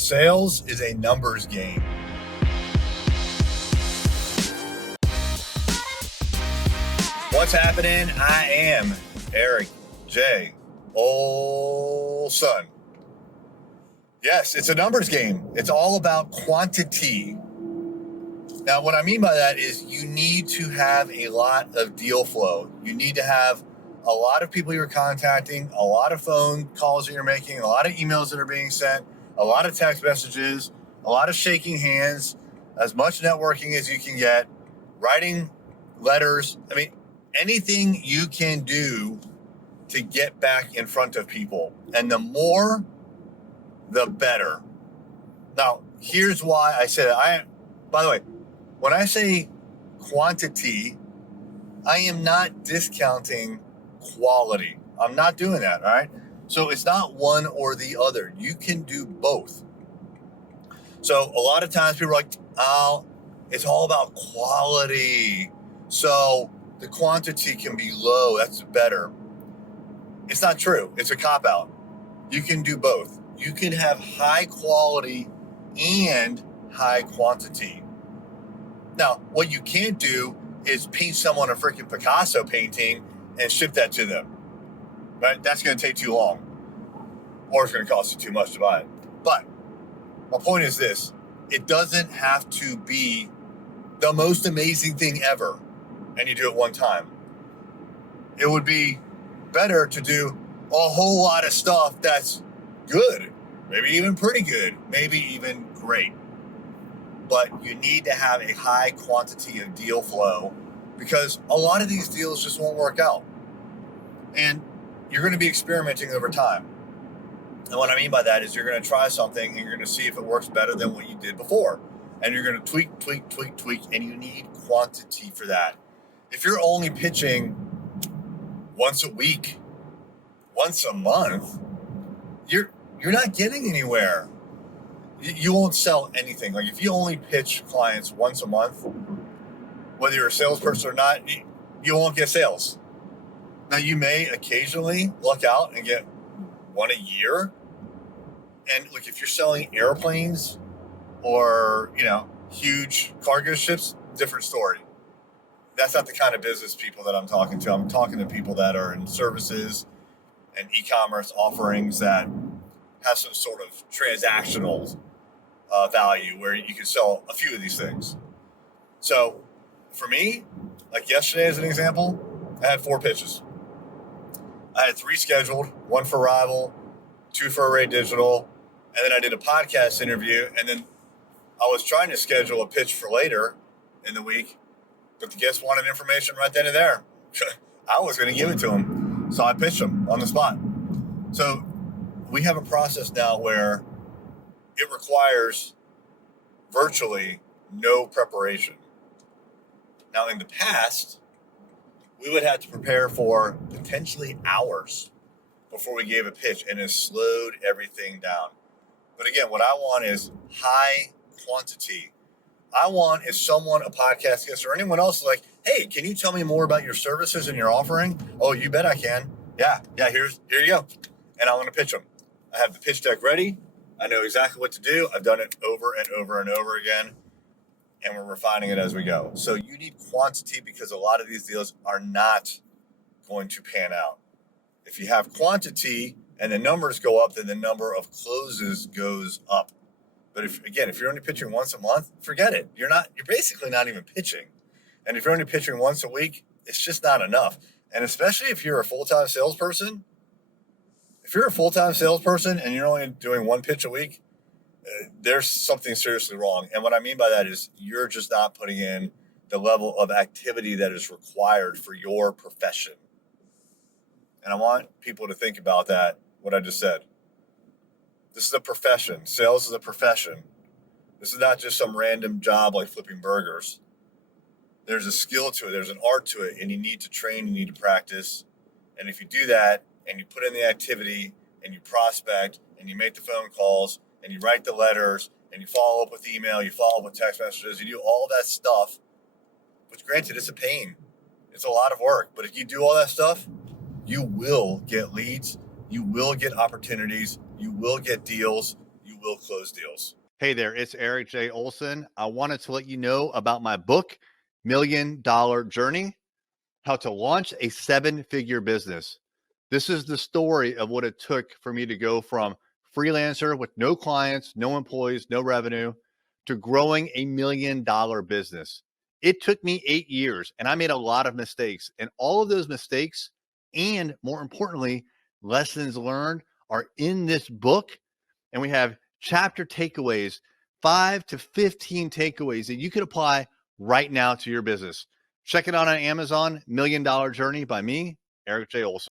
Sales is a numbers game. What's happening? I am Eric J. Olson. Yes, it's a numbers game. It's all about quantity. Now, what I mean by that is you need to have a lot of deal flow. You need to have a lot of people you're contacting, a lot of phone calls that you're making, a lot of emails that are being sent, a lot of text messages, a lot of shaking hands, as much networking as you can get, writing letters. I mean, anything you can do to get back in front of people. And the more, the better. Now, here's why I say that. By the way, when I say quantity, I am not discounting quality. I'm not doing that, all right? So it's not one or the other. You can do both. So a lot of times people are like, oh, it's all about quality. So the quantity can be low. That's better. It's not true. It's a cop-out. You can do both. You can have high quality and high quantity. Now, what you can't do is paint someone a freaking Picasso painting and ship that to them, right? That's going to take too long, or it's going to cost you too much to buy it. But my point is this: it doesn't have to be the most amazing thing ever, and you do it one time. It would be better to do a whole lot of stuff that's good, maybe even pretty good, maybe even great. But you need to have a high quantity of deal flow because a lot of these deals just won't work out. And you're going to be experimenting over time. And what I mean by that is you're going to try something and you're going to see if it works better than what you did before. And you're going to tweak, and you need quantity for that. If you're only pitching once a week, once a month, you're not getting anywhere. You won't sell anything. Like if you only pitch clients once a month, whether you're a salesperson or not, you won't get sales. Now you may occasionally luck out and get one a year. And look, if you're selling airplanes or, huge cargo ships, different story. That's not the kind of business people that I'm talking to. I'm talking to people that are in services and e-commerce offerings that have some sort of transactional value where you can sell a few of these things. So for me, like yesterday as an example, I had 4 pitches. I had 3 scheduled, 1 for Rival, 2 for Array Digital, and then I did a podcast interview, and then I was trying to schedule a pitch for later in the week, but the guest wanted information right then and there. I was going to give it to him, so I pitched him on the spot. So we have a process now where it requires virtually no preparation. Now, in the past, we would have to prepare for potentially hours before we gave a pitch, and it slowed everything down. But again, what I want is high quantity. I want if someone, a podcast guest or anyone else is like, hey, can you tell me more about your services and your offering? Oh, you bet I can. Yeah, here you go. And I'm going to pitch them. I have the pitch deck ready. I know exactly what to do. I've done it over and over and over again, and we're refining it as we go. So you need quantity because a lot of these deals are not going to pan out. If you have quantity and the numbers go up, then the number of closes goes up. But if you're only pitching once a month, forget it. You're basically not even pitching. And if you're only pitching once a week, it's just not enough. And especially if you're a full-time salesperson, and you're only doing 1 pitch a week, there's something seriously wrong. And what I mean by that is you're just not putting in the level of activity that is required for your profession. And I want people to think about that, what I just said. This is a profession. Sales is a profession. This is not just some random job like flipping burgers. There's a skill to it. There's an art to it. And you need to train. You need to practice. And if you do that and you put in the activity and you prospect and you make the phone calls and you write the letters and you follow up with email, you follow up with text messages, you do all that stuff, which granted, it's a pain. It's a lot of work. But if you do all that stuff, you will get leads. You will get opportunities. You will get deals. You will close deals. Hey there, it's Eric J. Olson. I wanted to let you know about my book, $1 Million Journey, How to Launch a Seven-Figure Business. This is the story of what it took for me to go from freelancer with no clients, no employees, no revenue, to growing a $1 million business. It took me 8 years, and I made a lot of mistakes. And all of those mistakes, and more importantly, lessons learned, are in this book. And we have chapter takeaways, 5 to 15 takeaways that you can apply right now to your business. Check it out on Amazon, $1 Million Journey by me, Eric J. Olson.